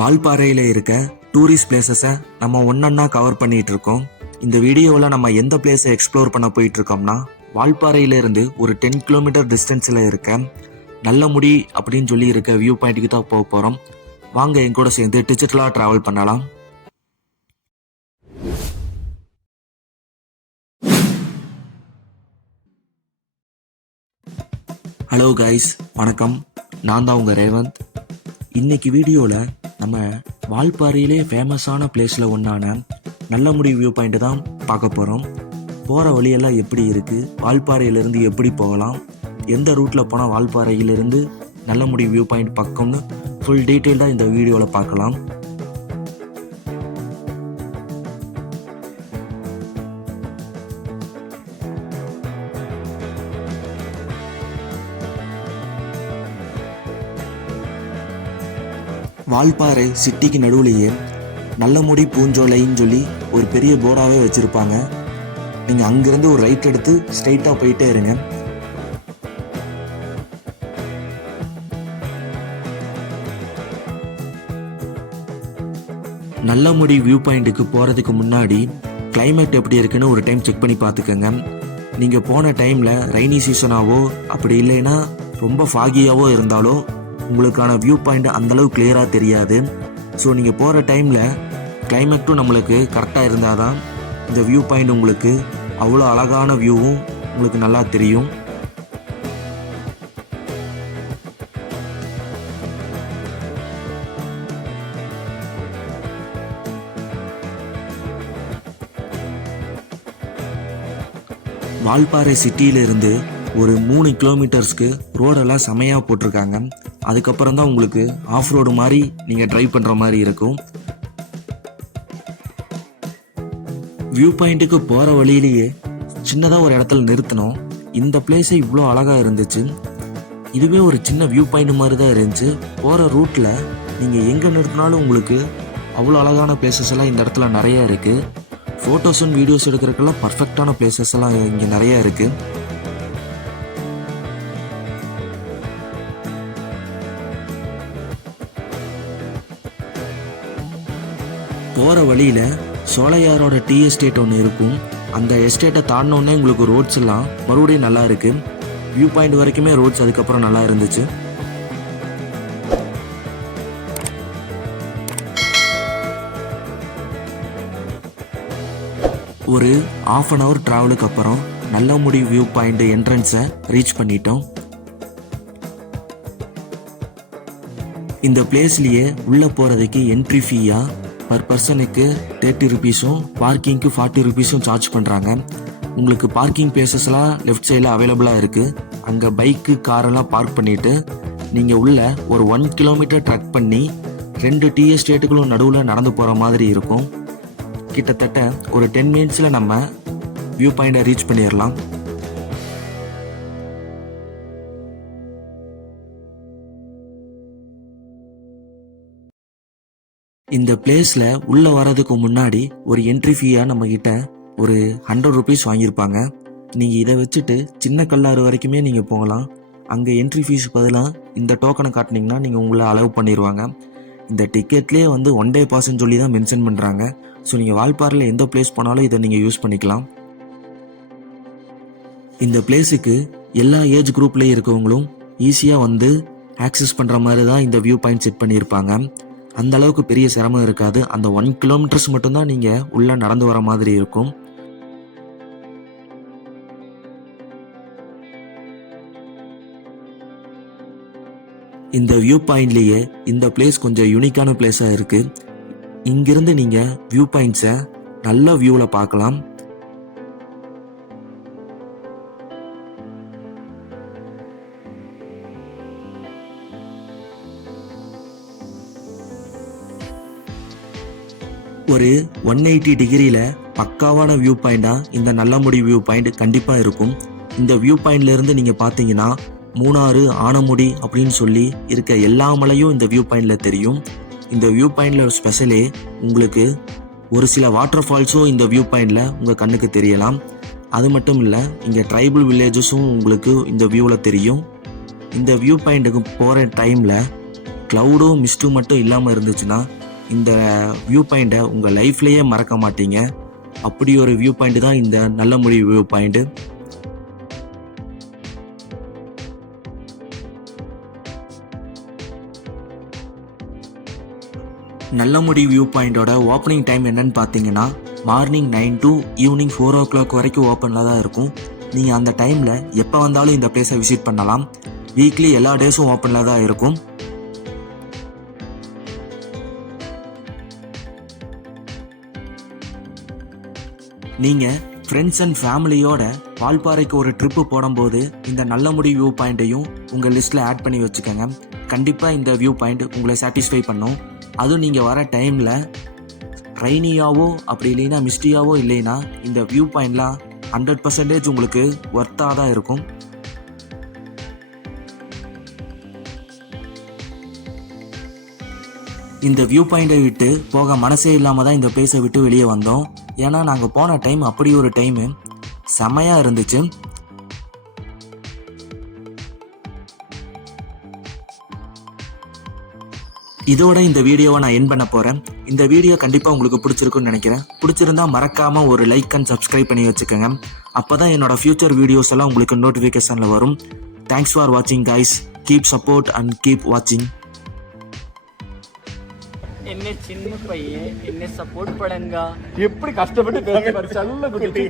வால்பாறையில் இருக்க டூரிஸ்ட் பிளேசஸை நம்ம ஒன்றொன்னா கவர் பண்ணிட்டு இருக்கோம். இந்த வீடியோவில் நம்ம எந்த பிளேஸை எக்ஸ்ப்ளோர் பண்ண போயிட்டு இருக்கோம்னா, வால்பாறையிலிருந்து ஒரு 10 கிலோமீட்டர் டிஸ்டன்ஸில் இருக்க நல்லமுடி அப்படின்னு சொல்லி இருக்க வியூ பாயிண்ட்டுக்கு தான் போக போகிறோம். வாங்க என் கூட சேர்ந்து டிஜிட்டலாக ட்ராவல் பண்ணலாம். ஹலோ கைஸ், வணக்கம். நான் தான் உங்கள் ரேவந்த். இன்னைக்கு வீடியோவில் நம்ம வால்பாறையிலே ஃபேமஸான பிளேஸில் ஒன்றான நல்லமுடி வியூ பாயிண்ட்டு தான் பார்க்க போகிறோம். போகிற வழியெல்லாம் எப்படி இருக்குது, வால்பாறையிலேருந்து எப்படி போகலாம், எந்த ரூட்டில் போனால் வால்பாறையிலேருந்து நல்லமுடி வியூ பாயிண்ட் பக்கம்னு ஃபுல் டீட்டெயில்டாக இந்த வீடியோவில் பார்க்கலாம். வால்பாறை சிட்டிக்கு நடுவுலையே நல்லமுடி பூஞ்சோலைன்னு சொல்லி ஒரு பெரிய போர்டாகவே வச்சுருப்பாங்க. நீங்கள் அங்கேருந்து ஒரு ரைட் எடுத்து ஸ்ட்ரைட்டாக போயிட்டே இருங்க. நல்லமுடி வியூ பாயிண்ட்டுக்கு போகிறதுக்கு முன்னாடி கிளைமேட் எப்படி இருக்குன்னு ஒரு டைம் செக் பண்ணி பார்த்துக்கோங்க. நீங்கள் போன டைமில் ரெய்னி சீசனாவோ அப்படி இல்லைன்னா ரொம்ப ஃபாகியாவோ இருந்தாலோ உங்களுக்கான வியூ பாயிண்ட் அந்தளவு கிளியராக தெரியாது. ஸோ நீங்கள் போகிற டைமில் கிளைமேட்டும் நம்மளுக்கு கரெக்டாக இருந்தால் தான் இந்த வியூ பாயிண்ட் உங்களுக்கு அவ்வளோ அழகான வியூவும் உங்களுக்கு நல்லா தெரியும். வால்பாறை சிட்டியிலிருந்து ஒரு 3 கிலோமீட்டர்ஸ்க்கு ரோடெல்லாம் செமையாக போட்டிருக்காங்க. அதுக்கப்புறம் தான் உங்களுக்கு ஆஃப் ரோடு மாதிரி நீங்கள் ட்ரைவ் பண்ணுற மாதிரி இருக்கும். வியூ பாயிண்ட்டுக்கு போகிற வழியிலேயே சின்னதாக ஒரு இடத்துல நிறுத்தினோம். இந்த பிளேஸே இவ்வளோ அழகாக இருந்துச்சு. இதுவே ஒரு சின்ன வியூ பாயிண்ட் மாதிரி தான் இருந்துச்சு. போகிற ரூட்டில் நீங்கள் எங்கே நிறுத்தினாலும் உங்களுக்கு அவ்வளோ அழகான பிளேசஸ் எல்லாம் இந்த இடத்துல நிறையா இருக்குது. ஃபோட்டோஸ் அண்ட் வீடியோஸ் எடுக்கிறதுக்கெல்லாம் பர்ஃபெக்டான பிளேசஸ் எல்லாம் இங்கே நிறையா இருக்குது. போகிற வழியில் சோலையாரோட டீ எஸ்டேட் ஒன்று இருக்கும். அந்த எஸ்டேட்டை தாண்டினோடனே உங்களுக்கு ரோட்ஸ் எல்லாம் மறுபடியும் நல்லா இருக்குது. வியூ பாயிண்ட் வரைக்குமே ரோட்ஸ் அதுக்கப்புறம் நல்லா இருந்துச்சு. ஒரு ½ அன் ஹவர் ட்ராவலுக்கு அப்புறம் நல்லமுடி வியூ பாயிண்ட் என்ட்ரன்ஸை ரீச் பண்ணிட்டோம். இந்த பிளேஸ்லேயே உள்ளே போகிறதுக்கு என்ட்ரி ஃபீயாக பர் பர்சனுக்கு 30 ருபீஸும் பார்க்கிங்க்கு 40 ருபீஸும் சார்ஜ் பண்ணுறாங்க. உங்களுக்கு பார்க்கிங் பிளேசஸ்லாம் லெஃப்ட் சைடில் அவைலபிளாக இருக்குது. அங்கே பைக்கு காரெல்லாம் பார்க் பண்ணிவிட்டு நீங்கள் உள்ள ஒரு 1 கிலோமீட்டர் ட்ரக் பண்ணி 2 டீ எஸ்டேட்டுகளும் நடுவில் நடந்து போகிற மாதிரி இருக்கும். கிட்டத்தட்ட ஒரு 10 மினிட்ஸில் நம்ம வியூ பாயிண்டை ரீச் பண்ணிடலாம். இந்த பிளேஸில் உள்ளே வர்றதுக்கு முன்னாடி ஒரு என்ட்ரி ஃபீயாக நம்மக்கிட்ட ஒரு 100 ருபீஸ் வாங்கியிருப்பாங்க. நீங்கள் இதை வச்சுட்டு சின்ன கல்லாறு வரைக்குமே நீங்கள் போகலாம். அங்கே என்ட்ரி ஃபீஸ் பதிலாக இந்த டோக்கனை காட்டினீங்கன்னா நீங்கள் உங்களை அலோவ் பண்ணிடுவாங்க. இந்த டிக்கெட்லேயே வந்து 1 டே பாஸ்ன்னு சொல்லி தான் மென்ஷன் பண்ணுறாங்க. ஸோ நீங்கள் வால்பாறையில் எந்த பிளேஸ் போனாலும் இதை நீங்கள் யூஸ் பண்ணிக்கலாம். இந்த பிளேஸுக்கு எல்லா ஏஜ் குரூப்லேயும் இருக்கவங்களும் ஈஸியாக வந்து ஆக்சஸ் பண்ணுற மாதிரி தான் இந்த வியூ பாயிண்ட் செட் பண்ணியிருப்பாங்க. அந்த அளவுக்கு பெரிய சிரமம் இருக்காது. அந்த 1 கிலோமீட்டர்ஸ் மட்டும்தான் நீங்கள் உள்ளே நடந்து வர மாதிரி இருக்கும். இந்த வியூ பாயிண்ட்லேயே இந்த பிளேஸ் கொஞ்சம் யூனிக்கான பிளேஸாக இருக்குது. இங்கிருந்து நீங்கள் வியூ பாயிண்ட்ஸை நல்ல வியூவில் பார்க்கலாம். ஒரு 180 டிகிரியில் பக்காவான வியூ பாயிண்டாக இந்த நல்லமுடி வியூ பாயிண்ட் கண்டிப்பாக இருக்கும். இந்த வியூ பாயிண்ட்லேருந்து நீங்கள் பார்த்தீங்கன்னா மூணாறு, ஆனமுடி அப்படின்னு சொல்லி இருக்க எல்லா மலையும் இந்த வியூ பாயிண்டில் தெரியும். இந்த வியூ பாயிண்டில் ஸ்பெஷலே உங்களுக்கு ஒரு சில வாட்டர் ஃபால்ஸும் இந்த வியூ பாயிண்டில் உங்கள் கண்ணுக்கு தெரியலாம். அது மட்டும் இல்லை, இங்கே ட்ரைபல் வில்லேஜஸும் உங்களுக்கு இந்த வியூவில் தெரியும். இந்த வியூ பாயிண்ட்டுக்கு போகிற டைமில் க்ளவுடும் மிஸ்ட்டும் மட்டும் இல்லாமல் இருந்துச்சுன்னா இந்த வியூ பாயிண்ட்டை உங்கள் லைஃப்லேயே மறக்க மாட்டீங்க. அப்படி ஒரு வியூ பாயிண்ட் தான் இந்த Nallamudi view point. Nallamudi view பாயிண்டோட ஓப்பனிங் டைம் என்னன்னு பார்த்தீங்கன்னா மார்னிங் 9 to ஈவினிங் 4 o'clock வரைக்கும் ஓப்பனில் தான் இருக்கும். நீங்கள் அந்த டைமில் எப்போ வந்தாலும் இந்த பிளேஸை விசிட் பண்ணலாம். வீக்லி எல்லா டேஸும் ஓப்பனில் தான் இருக்கும். நீங்கள் ஃப்ரெண்ட்ஸ் அண்ட் ஃபேமிலியோட வால்பாறைக்கு ஒரு ட்ரிப்பு போடும்போது இந்த நல்லமுடி வியூ பாயிண்ட்டையும் உங்கள் லிஸ்ட்டில் ஆட் பண்ணி வச்சுக்கோங்க. கண்டிப்பாக இந்த வியூ பாயிண்ட் உங்களை சாட்டிஸ்ஃபை பண்ணும். அதுவும் நீங்கள் வர டைமில் ரைனியாவோ அப்படி இல்லைன்னா மிஸ்டியாவோ இல்லைன்னா இந்த வியூ பாயிண்ட்லாம் 100% உங்களுக்கு ஒர்த்தாக தான் இருக்கும். இந்த வியூ பாயிண்டை விட்டு போக மனசே இல்லாமல் தான் இந்த பிளேஸை விட்டு வெளியே வந்தோம். ஏன்னா நாங்கள் போன டைம் அப்படி ஒரு டைமு செமையாக இருந்துச்சு. இதோட இந்த வீடியோவை நான் எண்ட் பண்ண போகிறேன். இந்த வீடியோ கண்டிப்பாக உங்களுக்கு பிடிச்சிருக்குன்னு நினைக்கிறேன். பிடிச்சிருந்தா மறக்காமல் ஒரு லைக் அண்ட் சப்ஸ்கிரைப் பண்ணி வச்சுக்கோங்க. அப்போ தான் என்னோட ஃபியூச்சர் வீடியோஸ் எல்லாம் உங்களுக்கு நோட்டிஃபிகேஷனில் வரும். தேங்க்ஸ் ஃபார் வாட்சிங் guys. Keep support and keep வாட்சிங். என்ன சின்ன பையன் என்ன சப்போர்ட் படங்கா எப்படி கஷ்டப்பட்டு பேசுறாரு, செல்ல குட்டி.